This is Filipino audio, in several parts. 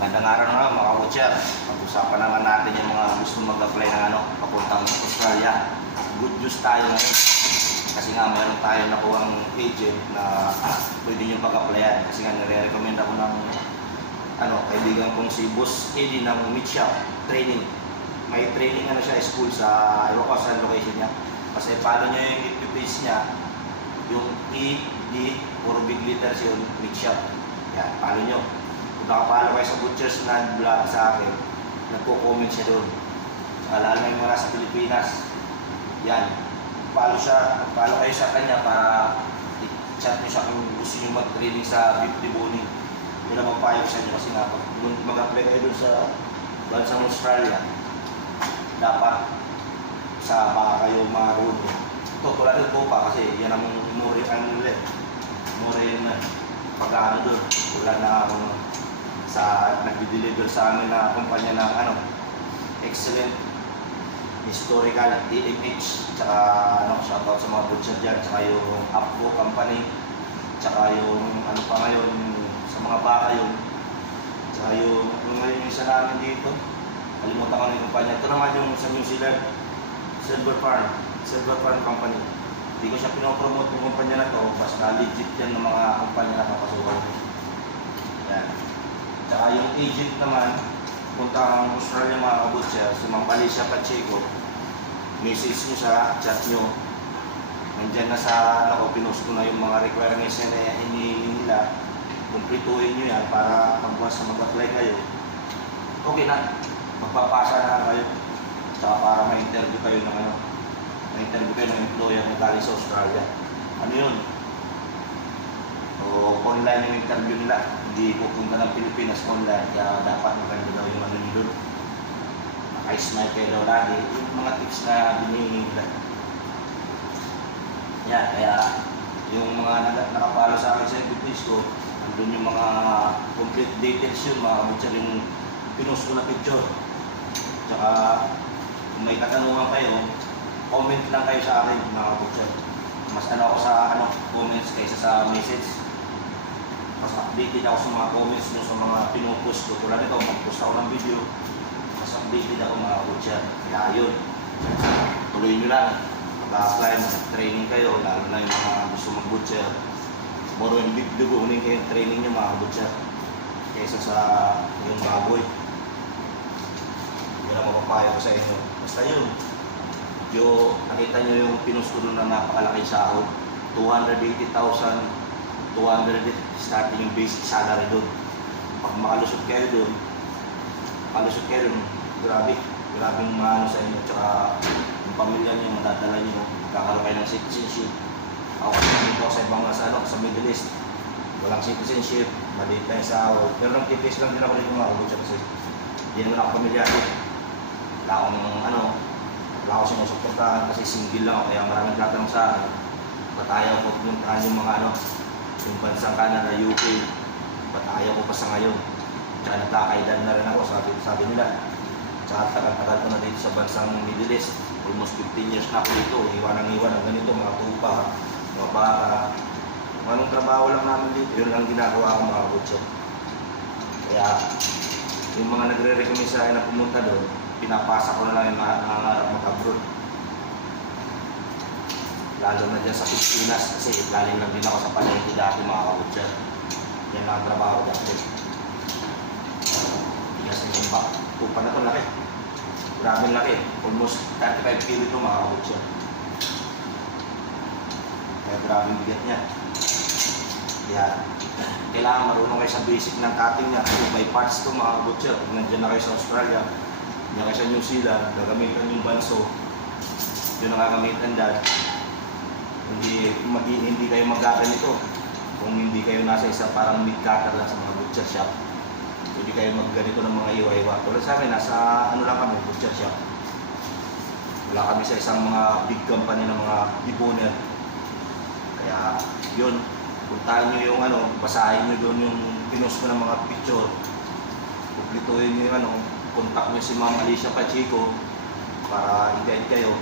Magandang araw na mga ka-butcher. Pag-usapan naman natin yung mga gusto mag-apply ng papuntang Australia. Good news tayo ngayon. Kasi nga meron tayo nakuhang agent na pwede nyo pag-applyan. Kasi nga nire-recommend ako ng kaibigan kong si Boss Eddie ng Meat Shop Training. May training siya, school sa saan location niya. Kasi follow nyo yung YouTube page niya, yung ED, puro big letters yun, Meat Shop. Yan, follow nyo. Kung nakapalo kayo sa Butchers na vlog sa akin, nagko-comment siya doon. Lalo na yung mga sa Pilipinas. Yan, follow kayo sa kanya para i-chat nyo siya kung gusto nyo mag-training sa beef deboning. Yun ang magpayo sa inyo kasi nga, pag mag-apply kayo doon sa bansang Australia, dapat sa baka kayo marunong. Ito, tulad ito pa kasi yan ang mure yung pag-ano doon. Tulad na sa nag-deliver sa amin na kumpanya ng excellent historical AMH, tsaka shoutout sa mga butcher dyan, tsaka yung Apco company, tsaka yung pa ngayon sa mga baka yun, tsaka yung isa namin dito, kalimutan ko na yung kumpanya. Ito naman yung sa New Zealand, Silver Farm Company. Hindi ko siya pinopromote yung kumpanya na to, basta legit yan ng mga kumpanya na kapasukan ko. Yan. Tsaka yung agent naman, puntang Australia mga kabutcher, si Mang Alicia Pacheco, message nyo sa chat nyo. Nandyan na sa pinost ko na yung mga requirements na hinihingi nila. Kumplituhin nyo yan para pag-once na mag-apply kayo, okay na, magpapasa na kayo. Tsaka para ma-interview kayo ng employer na galing sa Australia. Ano yun? O online yung interview nila, hindi pupunta ng Pilipinas online, kaya dapat maganda daw yung nyo doon. Naka-smile kayo daw lagi, yung mga tips na binihingi nila. Yan, kaya yung mga nakapalo sa akin sa page ko, andun yung mga complete details yun, mga butcher yung pinost ko na picture. Tsaka kung may katanungan kayo, comment lang kayo sa akin mga butcher. Mas ako sa comments kaysa sa message. Mas updated ako sa mga comments nyo sa mga pinupost ko. Tulad nito, mag-post ako ng video. Mas updated ako mga butcher. Kaya yun, tuloy nyo lang. Mag-apply, mag-training kayo, lalo na yung mga gusto mag-butcher. Moro yung big dugunin kayo yung training nyo mga butcher. Kaysa sa yung baboy. Yun ang mapapayo ko sa inyo. Basta yun. Nakita nyo yung pinost ko doon na napakalaki sahod. 280,200 starting yung basic salary doon. Pag makalusot kayo doon, grabing maano sa inyo. Tsaka yung pamilya nyo, madadala nyo, kakaroon kayo ng citizenship. Ako kasi dito sa ibang sa Middle East, walang citizenship, maliit na yung sahod. Pero nang tipis lang din ako dito mga kabutcher kasi hindi naman ako pamilyado. Wala akong sinusuportahan kasi single lang ako, kaya maraming tatanong sa akin. Ba't ayaw ko pumuntahan yung mga yung bansang Canada, UK, ba't ayaw ko pa sa ngayon. Tsaka nagkakaedad na rin ako, sabi nila. Tsaka tagal-tagal ko na dito sa bansang Middle East. Almost 15 years na ako dito, iwan ang ganito, mga tupa, mga baka. Kung anong trabaho lang namin dito, yun lang ginagawa ko mga butcher. Kaya yung mga nagre-recommend sa akin na pumunta doon, pinapasa ko na lang yung nangangarap mag-abroad. Lalo na dyan sa Pilipinas kasi galing lang din ako sa palengke dati mga kabutcher. Yan lang ang trabaho dati. Tigas na yung tupa na ito, laki. Grabe laki. Almost 35 kilo ito mga kabutcher. Kaya grabe bigat niya. Kaya kailangan marunong kayo sa basic ng cutting niya. 2x parts ito mga kabutcher. Kung nandiyan na kayo sa Australia, nandiyan kayo sa New Zealand, gagamitan yung banso. Yun ang gagamitan dyan. Hindi kayo magaganito kung hindi kayo nasa isa parang mid-cutter lang sa mga butcher shop. Hindi kayo magganito ng mga iwa-iwa. Tulad sa amin, nasa lang kami, butcher shop. Wala kami sa isang mga big company ng mga deboner. Kaya yun, puntahan nyo yung basahin nyo doon yung pinost ko ng mga picture. Kumplituhin nyo yung contact nyo si Ma'am Alicia Pacheco para i-guide kayo.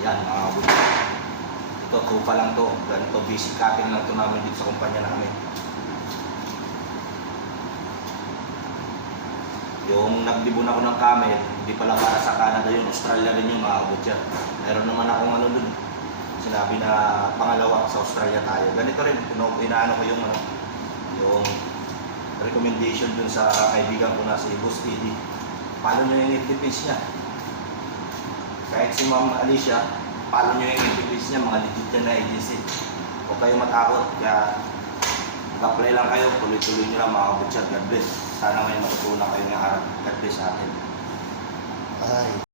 Yan mga butcher. Ito, tupa lang to. Ganito, basic cutting lang to namin dito sa kumpanya namin. Yung nagdibon ako ng camel, hindi pala para sa Canada yun, Australia rin yung mga butcher. Meron naman akong ano dun, sinabi na pangalawa sa Australia tayo. Ganito rin, inaano ko yung, yung recommendation dun sa kaibigan ko na si Boss Eddie. Paano nyo yung FTPs niya? Kahit si Ma'am Alicia, paano nyo yung FTPs niya, mga legit yan na agency. Huwag kayo matakot, kaya mag-apply lang kayo, tuloy-tuloy nyo lang mga butcher. God bless. Sana may matutunan kayo ng araw. God bless sa atin. Ay.